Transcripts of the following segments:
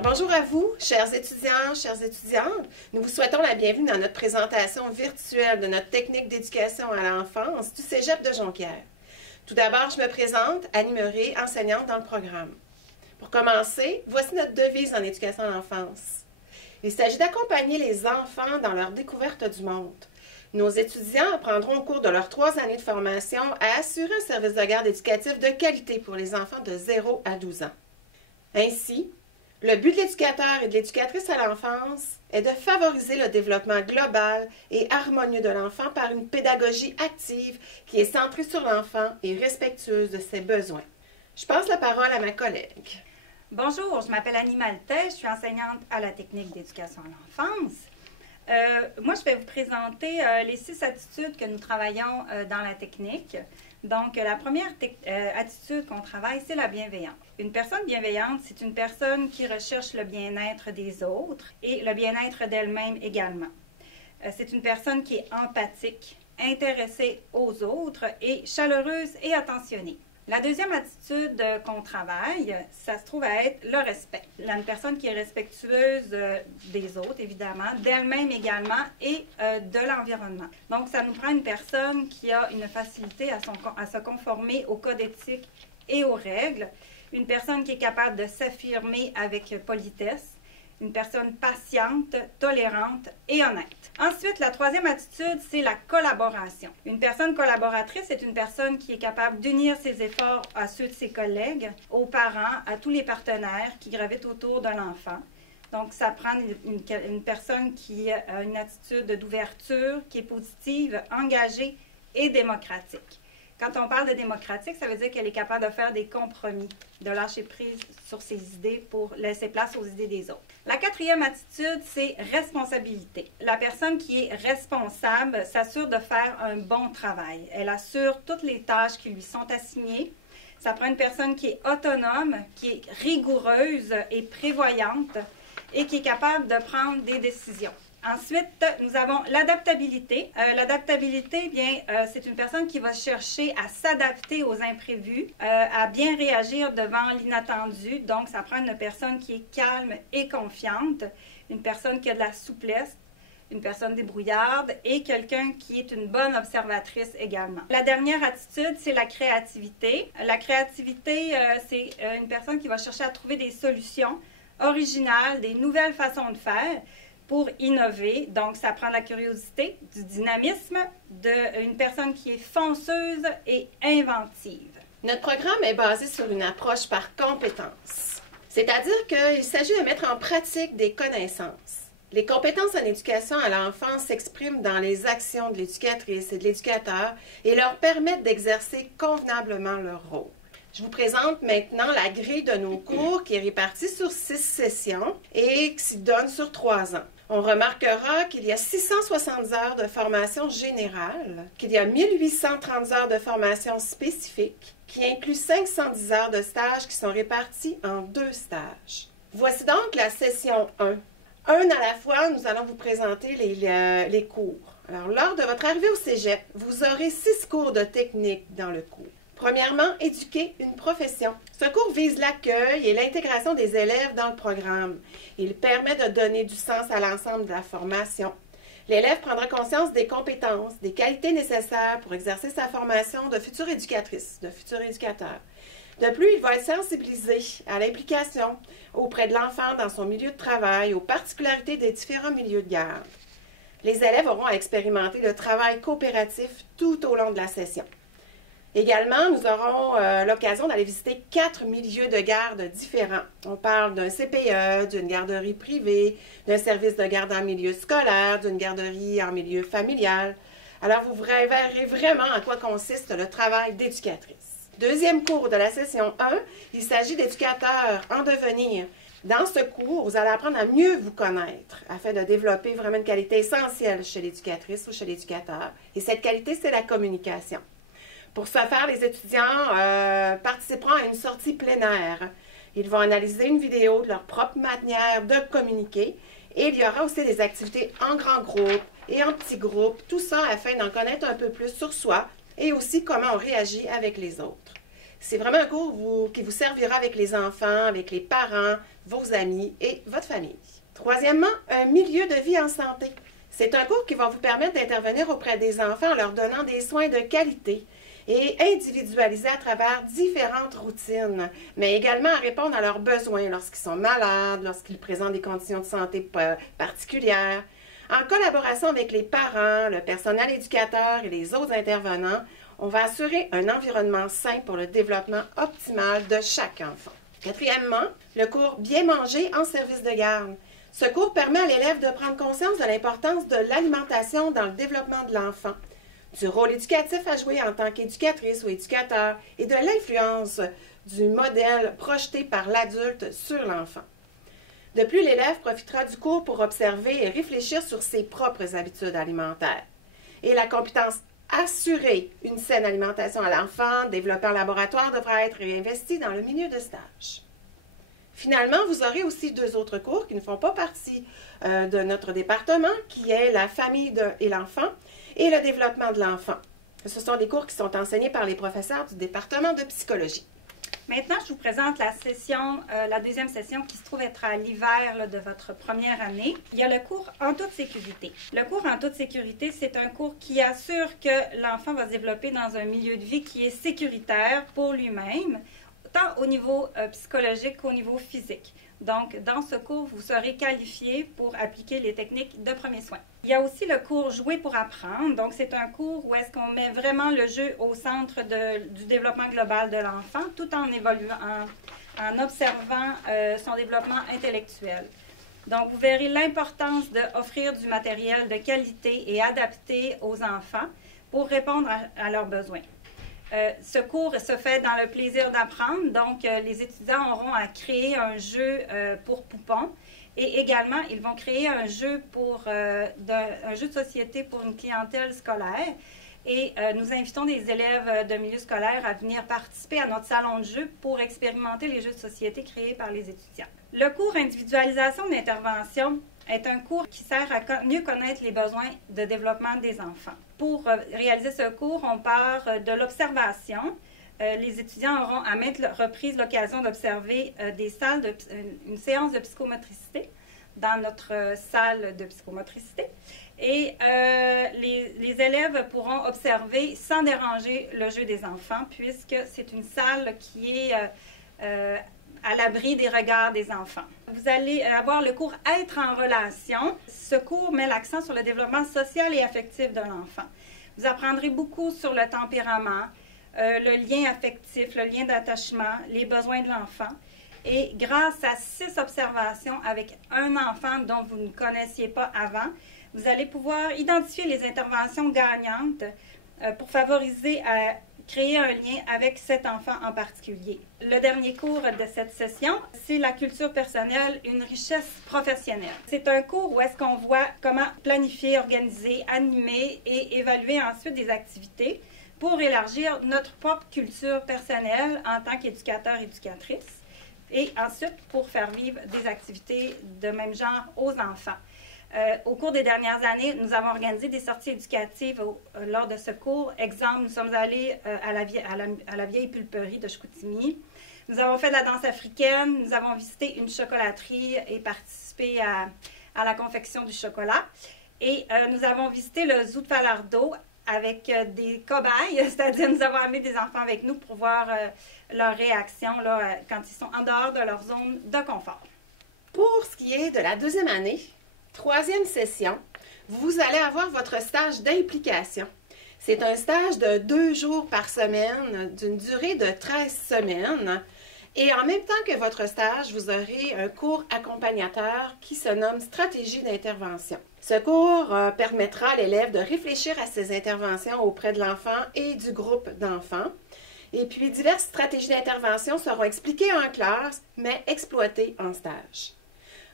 Alors, bonjour à vous, chers étudiants, chères étudiantes. Nous vous souhaitons la bienvenue dans notre présentation virtuelle de notre technique d'éducation à l'enfance du Cégep de Jonquière. Tout d'abord, je me présente, Annie Meuret, enseignante dans le programme. Pour commencer, voici notre devise en éducation à l'enfance. Il s'agit d'accompagner les enfants dans leur découverte du monde. Nos étudiants apprendront au cours de leurs 3 années de formation à assurer un service de garde éducatif de qualité pour les enfants de 0 à 12 ans. Ainsi, le but de l'éducateur et de l'éducatrice à l'enfance est de favoriser le développement global et harmonieux de l'enfant par une pédagogie active qui est centrée sur l'enfant et respectueuse de ses besoins. Je passe la parole à ma collègue. Bonjour, je m'appelle Annie Maltais, je suis enseignante à la technique d'éducation à l'enfance. Moi, je vais vous présenter les 6 attitudes que nous travaillons dans la technique. Donc, la première attitude qu'on travaille, c'est la bienveillance. Une personne bienveillante, c'est une personne qui recherche le bien-être des autres et le bien-être d'elle-même également. C'est une personne qui est empathique, intéressée aux autres et chaleureuse et attentionnée. La deuxième attitude qu'on travaille, ça se trouve à être le respect. Une personne qui est respectueuse des autres, évidemment, d'elle-même également et de l'environnement. Donc, ça nous prend une personne qui a une facilité à se conformer au code éthique et aux règles. Une personne qui est capable de s'affirmer avec politesse. Une personne patiente, tolérante et honnête. Ensuite, la troisième attitude, c'est la collaboration. Une personne collaboratrice est une personne qui est capable d'unir ses efforts à ceux de ses collègues, aux parents, à tous les partenaires qui gravitent autour de l'enfant. Donc, ça prend une personne qui a une attitude d'ouverture, qui est positive, engagée et démocratique. Quand on parle de démocratique, ça veut dire qu'elle est capable de faire des compromis, de lâcher prise sur ses idées pour laisser place aux idées des autres. La quatrième attitude, c'est responsabilité. La personne qui est responsable s'assure de faire un bon travail. Elle assure toutes les tâches qui lui sont assignées. Ça prend une personne qui est autonome, qui est rigoureuse et prévoyante et qui est capable de prendre des décisions. Ensuite, nous avons l'adaptabilité. L'adaptabilité, c'est une personne qui va chercher à s'adapter aux imprévus, à bien réagir devant l'inattendu. Donc, ça prend une personne qui est calme et confiante, une personne qui a de la souplesse, une personne débrouillarde et quelqu'un qui est une bonne observatrice également. La dernière attitude, c'est la créativité. La créativité, c'est une personne qui va chercher à trouver des solutions originales, des nouvelles façons de faire, pour innover. Donc, ça prend de la curiosité, du dynamisme, d'une personne qui est fonceuse et inventive. Notre programme est basé sur une approche par compétences. C'est-à-dire qu'il s'agit de mettre en pratique des connaissances. Les compétences en éducation à l'enfance s'expriment dans les actions de l'éducatrice et de l'éducateur et leur permettent d'exercer convenablement leur rôle. Je vous présente maintenant la grille de nos cours qui est répartie sur 6 sessions et qui se donne sur 3 ans. On remarquera qu'il y a 670 heures de formation générale, qu'il y a 1830 heures de formation spécifique, qui inclut 510 heures de stage qui sont réparties en 2 stages. Voici donc la session 1. Un à la fois, nous allons vous présenter les cours. Alors, lors de votre arrivée au cégep, vous aurez 6 cours de technique dans le cours. Premièrement, éduquer une profession. Ce cours vise l'accueil et l'intégration des élèves dans le programme. Il permet de donner du sens à l'ensemble de la formation. L'élève prendra conscience des compétences, des qualités nécessaires pour exercer sa formation de future éducatrice, de futur éducateur. De plus, il va être sensibilisé à l'implication auprès de l'enfant dans son milieu de travail, aux particularités des différents milieux de garde. Les élèves auront à expérimenter le travail coopératif tout au long de la session. Également, nous aurons l'occasion d'aller visiter 4 milieux de garde différents. On parle d'un CPE, d'une garderie privée, d'un service de garde en milieu scolaire, d'une garderie en milieu familial. Alors, vous verrez vraiment en quoi consiste le travail d'éducatrice. Deuxième cours de la session 1, il s'agit d'éducateurs en devenir. Dans ce cours, vous allez apprendre à mieux vous connaître afin de développer vraiment une qualité essentielle chez l'éducatrice ou chez l'éducateur. Et cette qualité, c'est la communication. Pour ce faire, les étudiants participeront à une sortie plein air. Ils vont analyser une vidéo de leur propre manière de communiquer et il y aura aussi des activités en grand groupe et en petits groupes, tout ça afin d'en connaître un peu plus sur soi et aussi comment on réagit avec les autres. C'est vraiment un cours qui vous servira avec les enfants, avec les parents, vos amis et votre famille. Troisièmement, un milieu de vie en santé. C'est un cours qui va vous permettre d'intervenir auprès des enfants en leur donnant des soins de qualité et individualisés à travers différentes routines, mais également à répondre à leurs besoins lorsqu'ils sont malades, lorsqu'ils présentent des conditions de santé particulières. En collaboration avec les parents, le personnel éducateur et les autres intervenants, on va assurer un environnement sain pour le développement optimal de chaque enfant. Quatrièmement, le cours Bien manger en service de garde. Ce cours permet à l'élève de prendre conscience de l'importance de l'alimentation dans le développement de l'enfant, du rôle éducatif à jouer en tant qu'éducatrice ou éducateur et de l'influence du modèle projeté par l'adulte sur l'enfant. De plus, l'élève profitera du cours pour observer et réfléchir sur ses propres habitudes alimentaires. Et la compétence assurer une saine alimentation à l'enfant, développée en laboratoire, devra être réinvestie dans le milieu de stage. Finalement, vous aurez aussi 2 autres cours qui ne font pas partie de notre département, qui est la famille et l'enfant et le développement de l'enfant. Ce sont des cours qui sont enseignés par les professeurs du département de psychologie. Maintenant, je vous présente la deuxième session qui se trouve être à l'hiver de votre première année. Il y a le cours en toute sécurité. Le cours en toute sécurité, c'est un cours qui assure que l'enfant va se développer dans un milieu de vie qui est sécuritaire pour lui-même, tant au niveau psychologique qu'au niveau physique. Donc, dans ce cours, vous serez qualifié pour appliquer les techniques de premiers soins. Il y a aussi le cours Jouer pour apprendre. Donc, c'est un cours où est-ce qu'on met vraiment le jeu au centre du développement global de l'enfant, tout en évoluant, en observant son développement intellectuel. Donc, vous verrez l'importance d'offrir du matériel de qualité et adapté aux enfants pour répondre à leurs besoins. Ce cours se fait dans le plaisir d'apprendre, donc les étudiants auront à créer un jeu pour poupons et également ils vont créer un jeu un jeu de société pour une clientèle scolaire et nous invitons des élèves de milieu scolaire à venir participer à notre salon de jeu pour expérimenter les jeux de société créés par les étudiants. Le cours Individualisation d'intervention est un cours qui sert à mieux connaître les besoins de développement des enfants. Pour réaliser ce cours, on part de l'observation. Les étudiants auront à maintes reprises l'occasion d'observer une séance de psychomotricité dans notre salle de psychomotricité. Et les élèves pourront observer sans déranger le jeu des enfants, puisque c'est une salle qui est à l'abri des regards des enfants. Vous allez avoir le cours Être en relation. Ce cours met l'accent sur le développement social et affectif de l'enfant. Vous apprendrez beaucoup sur le tempérament, le lien affectif, le lien d'attachement, les besoins de l'enfant. Et grâce à 6 observations avec un enfant dont vous ne connaissiez pas avant, vous allez pouvoir identifier les interventions gagnantes pour favoriser à créer un lien avec cet enfant en particulier. Le dernier cours de cette session, c'est la culture personnelle, une richesse professionnelle. C'est un cours où est-ce qu'on voit comment planifier, organiser, animer et évaluer ensuite des activités pour élargir notre propre culture personnelle en tant qu'éducateur-éducatrice et ensuite pour faire vivre des activités de même genre aux enfants. Au cours des dernières années, nous avons organisé des sorties éducatives lors de ce cours. Exemple, nous sommes allés à la vieille pulperie de Chicoutimi. Nous avons fait de la danse africaine. Nous avons visité une chocolaterie et participé à la confection du chocolat. Et nous avons visité le zoo de Falardeau avec des cobayes, c'est-à-dire nous avons amené des enfants avec nous pour voir leur réaction là, quand ils sont en dehors de leur zone de confort. Pour ce qui est de la deuxième année, 3e session, vous allez avoir votre stage d'implication. C'est un stage de 2 jours par semaine, d'une durée de 13 semaines. Et en même temps que votre stage, vous aurez un cours accompagnateur qui se nomme Stratégie d'intervention. Ce cours permettra à l'élève de réfléchir à ses interventions auprès de l'enfant et du groupe d'enfants. Et puis, diverses stratégies d'intervention seront expliquées en classe, mais exploitées en stage.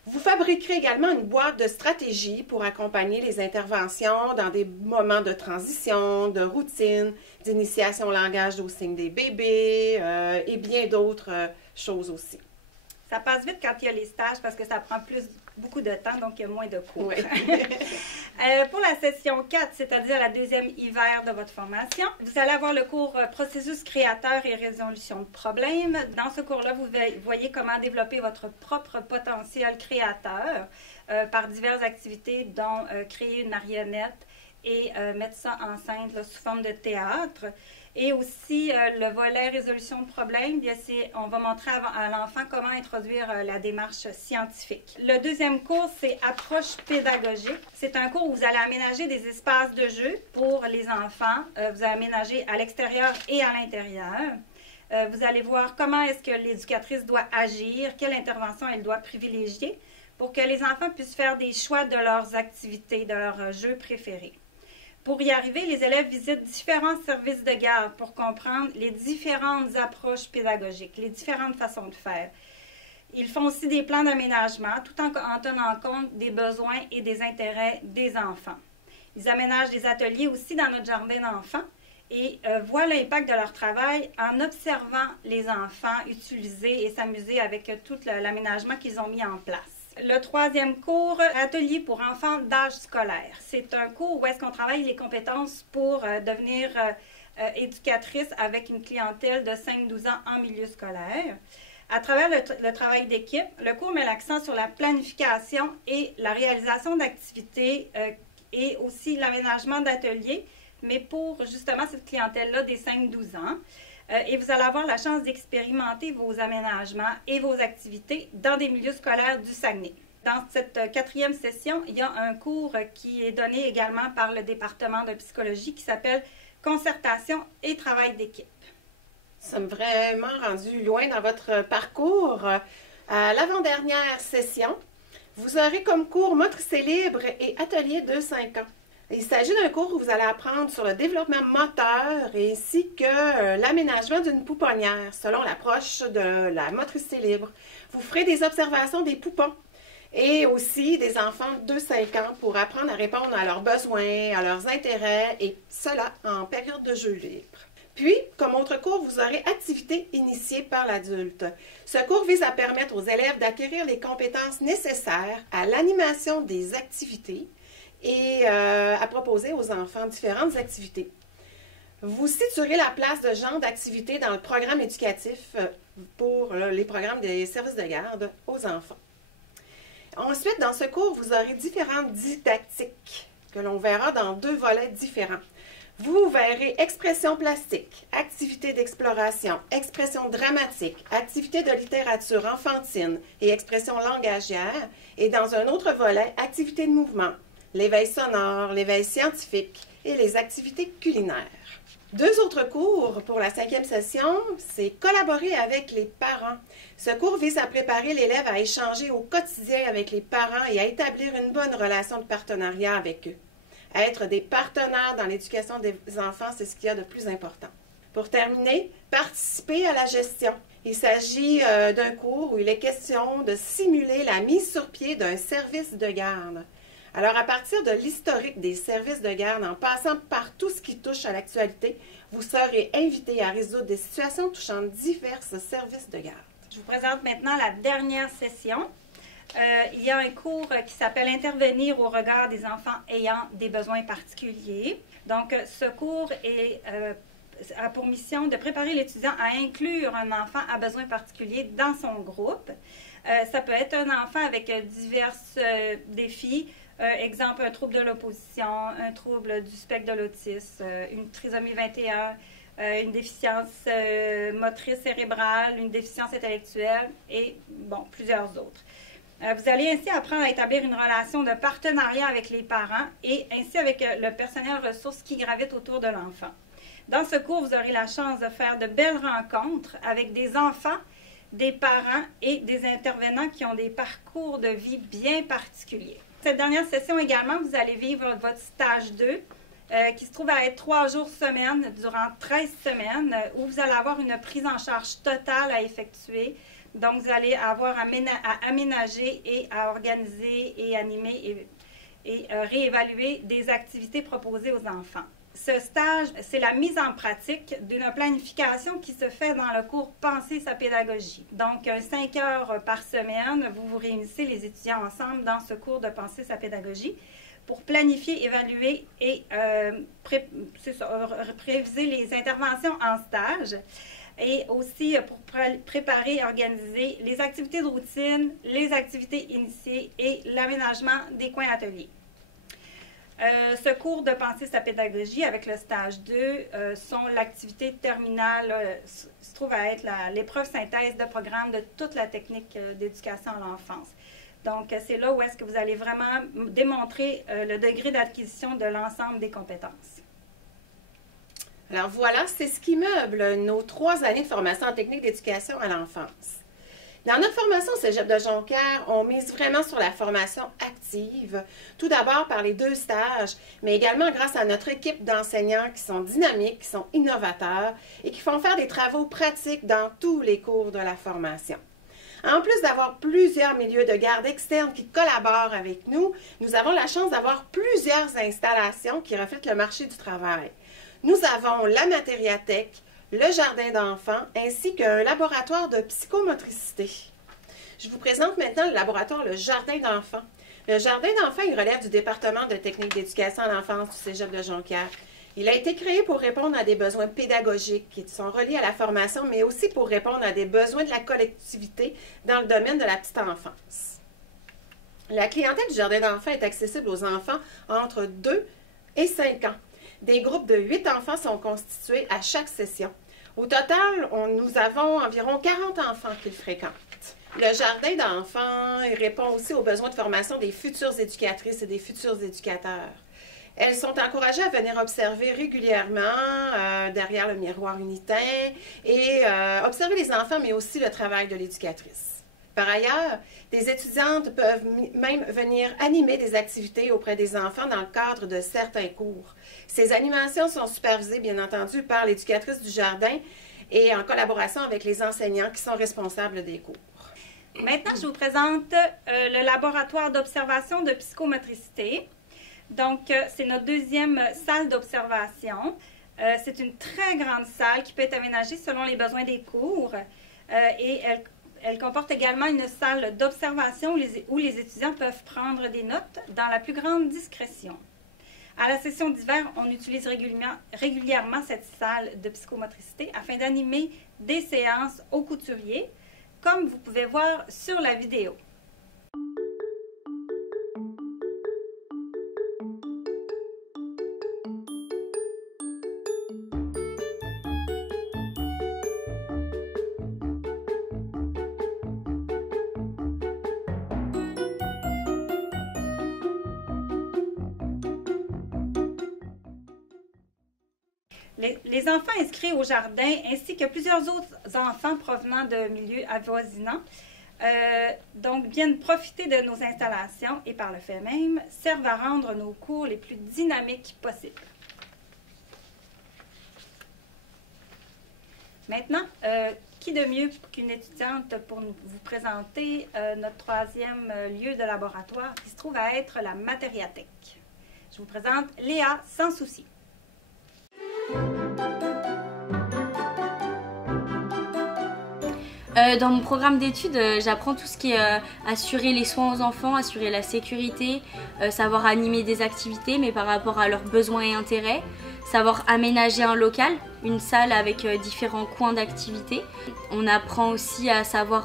Vous fabriquerez également une boîte de stratégies pour accompagner les interventions dans des moments de transition, de routine, d'initiation au langage aux signes des bébés et bien d'autres choses aussi. Ça passe vite quand il y a les stages parce que ça prend beaucoup de temps, donc il y a moins de cours. Oui. Pour la session 4, c'est-à-dire la deuxième hiver de votre formation, vous allez avoir le cours processus créateur et résolution de problèmes. Dans ce cours-là, vous voyez comment développer votre propre potentiel créateur par diverses activités, dont créer une marionnette et mettre ça en scène là, sous forme de théâtre. Et aussi, le volet résolution de problèmes, bien, on va montrer à l'enfant comment introduire la démarche scientifique. Le deuxième cours, c'est approche pédagogique. C'est un cours où vous allez aménager des espaces de jeu pour les enfants. Vous allez aménager à l'extérieur et à l'intérieur. Vous allez voir comment est-ce que l'éducatrice doit agir, quelle intervention elle doit privilégier pour que les enfants puissent faire des choix de leurs activités, de leurs jeux préférés. Pour y arriver, les élèves visitent différents services de garde pour comprendre les différentes approches pédagogiques, les différentes façons de faire. Ils font aussi des plans d'aménagement tout en tenant compte des besoins et des intérêts des enfants. Ils aménagent des ateliers aussi dans notre jardin d'enfants et voient l'impact de leur travail en observant les enfants utiliser et s'amuser avec tout l'aménagement qu'ils ont mis en place. Le troisième cours, atelier pour enfants d'âge scolaire. C'est un cours où est-ce qu'on travaille les compétences pour devenir éducatrice avec une clientèle de 5-12 ans en milieu scolaire. À travers le travail d'équipe, le cours met l'accent sur la planification et la réalisation d'activités et aussi l'aménagement d'ateliers, mais pour justement cette clientèle-là des 5-12 ans. Et vous allez avoir la chance d'expérimenter vos aménagements et vos activités dans des milieux scolaires du Saguenay. Dans cette quatrième session, il y a un cours qui est donné également par le département de psychologie qui s'appelle « Concertation et travail d'équipe ». Nous sommes vraiment rendus loin dans votre parcours. À l'avant-dernière session, vous aurez comme cours motricité libre et atelier 2-5 ans. Il s'agit d'un cours où vous allez apprendre sur le développement moteur ainsi que l'aménagement d'une pouponnière selon l'approche de la motricité libre. Vous ferez des observations des poupons et aussi des enfants de 2-5 ans pour apprendre à répondre à leurs besoins, à leurs intérêts et cela en période de jeu libre. Puis, comme autre cours, vous aurez activité initiée par l'adulte. Ce cours vise à permettre aux élèves d'acquérir les compétences nécessaires à l'animation des activités et à proposer aux enfants différentes activités. Vous situerez la place de genre d'activité dans le programme éducatif pour les programmes des services de garde aux enfants. Ensuite, dans ce cours, vous aurez différentes didactiques que l'on verra dans 2 volets différents. Vous verrez expression plastique, activité d'exploration, expression dramatique, activité de littérature enfantine et expression langagière. Et dans un autre volet, activité de mouvement, l'éveil sonore, l'éveil scientifique et les activités culinaires. 2 autres cours pour la 5e session, c'est collaborer avec les parents. Ce cours vise à préparer l'élève à échanger au quotidien avec les parents et à établir une bonne relation de partenariat avec eux. Être des partenaires dans l'éducation des enfants, c'est ce qu'il y a de plus important. Pour terminer, participer à la gestion. Il s'agit d'un cours où il est question de simuler la mise sur pied d'un service de garde. Alors, à partir de l'historique des services de garde, en passant par tout ce qui touche à l'actualité, vous serez invité à résoudre des situations touchant divers services de garde. Je vous présente maintenant la dernière session. Il y a un cours qui s'appelle « Intervenir au regard des enfants ayant des besoins particuliers ». Donc, ce cours a pour mission de préparer l'étudiant à inclure un enfant à besoins particuliers dans son groupe. Ça peut être un enfant avec divers défis, exemple un trouble de l'opposition, un trouble du spectre de l'autisme, une trisomie 21, une déficience motrice cérébrale, une déficience intellectuelle et bon, plusieurs autres. Vous allez ainsi apprendre à établir une relation de partenariat avec les parents et ainsi avec le personnel ressources qui gravite autour de l'enfant. Dans ce cours, vous aurez la chance de faire de belles rencontres avec des enfants, des parents et des intervenants qui ont des parcours de vie bien particuliers. Cette dernière session également, vous allez vivre votre stage 2 qui se trouve à être 3 jours semaine durant 13 semaines où vous allez avoir une prise en charge totale à effectuer. Donc, vous allez avoir à aménager et à organiser et animer et réévaluer des activités proposées aux enfants. Ce stage, c'est la mise en pratique d'une planification qui se fait dans le cours « Penser sa pédagogie ». Donc, 5 heures par semaine, vous vous réunissez les étudiants ensemble dans ce cours de « Penser sa pédagogie » pour planifier, évaluer et préviser les interventions en stage et aussi pour préparer et organiser les activités de routine, les activités initiées et l'aménagement des coins ateliers. Ce cours de pensée sa pédagogie avec le stage 2 sont l'activité terminale, se trouve à être l'épreuve synthèse de programme de toute la technique d'éducation à l'enfance. Donc, c'est là où est-ce que vous allez vraiment démontrer le degré d'acquisition de l'ensemble des compétences. Alors voilà, c'est ce qui meuble nos 3 années de formation en technique d'éducation à l'enfance. Dans notre formation au Cégep de Jonquière, on mise vraiment sur la formation active, tout d'abord par les 2 stages, mais également grâce à notre équipe d'enseignants qui sont dynamiques, qui sont innovateurs et qui font faire des travaux pratiques dans tous les cours de la formation. En plus d'avoir plusieurs milieux de garde externes qui collaborent avec nous, nous avons la chance d'avoir plusieurs installations qui reflètent le marché du travail. Nous avons la matériathèque, le jardin d'enfants, ainsi qu'un laboratoire de psychomotricité. Je vous présente maintenant le laboratoire, le jardin d'enfants. Le jardin d'enfants, il relève du département de technique d'éducation à l'enfance du Cégep de Jonquière. Il a été créé pour répondre à des besoins pédagogiques qui sont reliés à la formation, mais aussi pour répondre à des besoins de la collectivité dans le domaine de la petite enfance. La clientèle du jardin d'enfants est accessible aux enfants entre 2 et 5 ans. Des groupes de 8 enfants sont constitués à chaque session. Au total, nous avons environ 40 enfants qui le fréquentent. Le jardin d'enfants répond aussi aux besoins de formation des futures éducatrices et des futurs éducateurs. Elles sont encouragées à venir observer régulièrement derrière le miroir unitain et observer les enfants, mais aussi le travail de l'éducatrice. Par ailleurs, des étudiantes peuvent même venir animer des activités auprès des enfants dans le cadre de certains cours. Ces animations sont supervisées, bien entendu, par l'éducatrice du jardin et en collaboration avec les enseignants qui sont responsables des cours. Maintenant, je vous présente le laboratoire d'observation de psychomotricité. Donc, c'est notre 2e salle d'observation. C'est une très grande salle qui peut être aménagée selon les besoins des cours et elle comporte également une salle d'observation où les étudiants peuvent prendre des notes dans la plus grande discrétion. À la session d'hiver, on utilise régulièrement cette salle de psychomotricité afin d'animer des séances aux couturiers, comme vous pouvez voir sur la vidéo. Les enfants inscrits au jardin ainsi que plusieurs autres enfants provenant de milieux avoisinants donc viennent profiter de nos installations et par le fait même servent à rendre nos cours les plus dynamiques possibles. Maintenant, qui de mieux qu'une étudiante pour vous présenter notre 3e lieu de laboratoire qui se trouve à être la matériathèque. Je vous présente Léa Sans Souci. Dans mon programme d'études, j'apprends tout ce qui est assurer les soins aux enfants, assurer la sécurité, savoir animer des activités mais par rapport à leurs besoins et intérêts, savoir aménager un local, une salle avec différents coins d'activité. On apprend aussi à savoir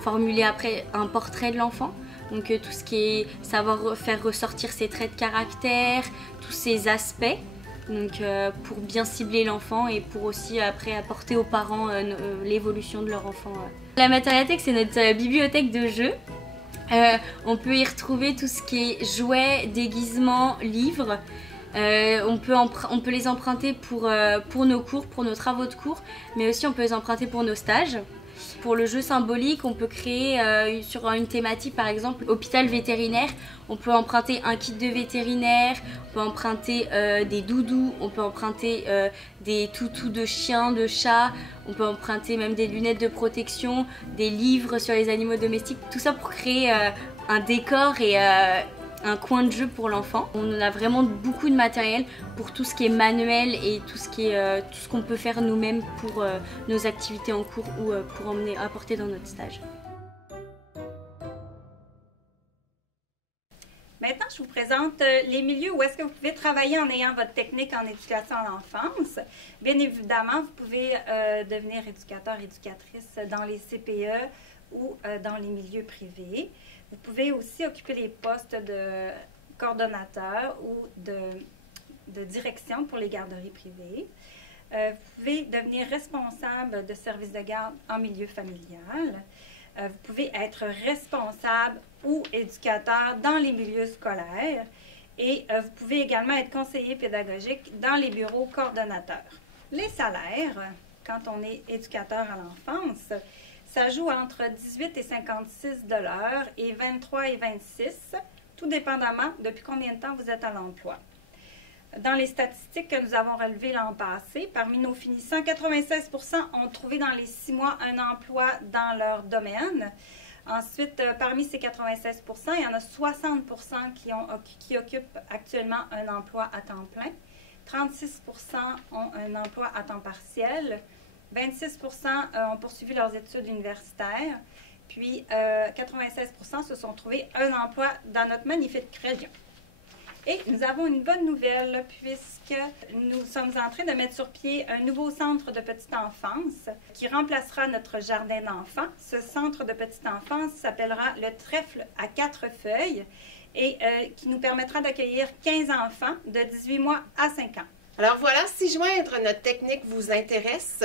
formuler après un portrait de l'enfant. Donc tout ce qui est savoir faire ressortir ses traits de caractère, tous ces aspects. Donc pour bien cibler l'enfant et pour aussi après apporter aux parents l'évolution de leur enfant. La matériathèque, c'est notre bibliothèque de jeux. On peut y retrouver tout ce qui est jouets, déguisements, livres. On peut les emprunter pour nos cours, pour nos travaux de cours, mais aussi on peut les emprunter pour nos stages. Pour le jeu symbolique, on peut créer sur une thématique, par exemple, hôpital vétérinaire. On peut emprunter un kit de vétérinaire, on peut emprunter des doudous, on peut emprunter des toutous de chiens, de chats, on peut emprunter même des lunettes de protection, des livres sur les animaux domestiques. Tout ça pour créer un décor et un coin de jeu pour l'enfant. On a vraiment beaucoup de matériel pour tout ce qui est manuel et tout ce qu'on peut faire nous-mêmes pour nos activités en cours ou pour apporter dans notre stage. Maintenant, je vous présente présente les milieux où est-ce que vous pouvez travailler en ayant votre technique en éducation à l'enfance. Bien évidemment, vous pouvez devenir éducateur, éducatrice dans les CPE ou dans les milieux privés. Vous pouvez aussi occuper les postes de coordonnateur ou de direction pour les garderies privées. Vous pouvez devenir responsable de services de garde en milieu familial. Vous pouvez être responsable ou éducateur dans les milieux scolaires. Et vous pouvez également être conseiller pédagogique dans les bureaux coordonnateurs. Les salaires, quand on est éducateur à l'enfance, ça joue entre 18 et 56 $ et 23 et 26, tout dépendamment depuis combien de temps vous êtes à l'emploi. Dans les statistiques que nous avons relevées l'an passé, parmi nos finissants, 96 % ont trouvé dans les 6 mois un emploi dans leur domaine. Ensuite, parmi ces 96 %, il y en a 60 % qui occupent actuellement un emploi à temps plein. 36 % ont un emploi à temps partiel. 26 % ont poursuivi leurs études universitaires. Puis, 96 % se sont trouvés un emploi dans notre magnifique région. Et nous avons une bonne nouvelle puisque nous sommes en train de mettre sur pied un nouveau centre de petite enfance qui remplacera notre jardin d'enfants. Ce centre de petite enfance s'appellera le Trèfle à 4 feuilles et qui nous permettra d'accueillir 15 enfants de 18 mois à 5 ans. Alors voilà, si joindre notre technique vous intéresse,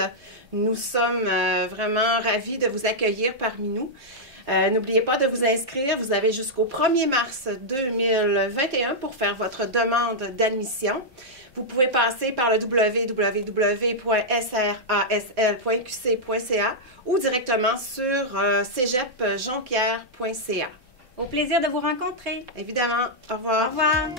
nous sommes vraiment ravis de vous accueillir parmi nous. N'oubliez pas de vous inscrire. Vous avez jusqu'au 1er mars 2021 pour faire votre demande d'admission. Vous pouvez passer par le www.srasl.qc.ca ou directement sur cégepjonquière.ca. Au plaisir de vous rencontrer. Évidemment. Au revoir. Au revoir.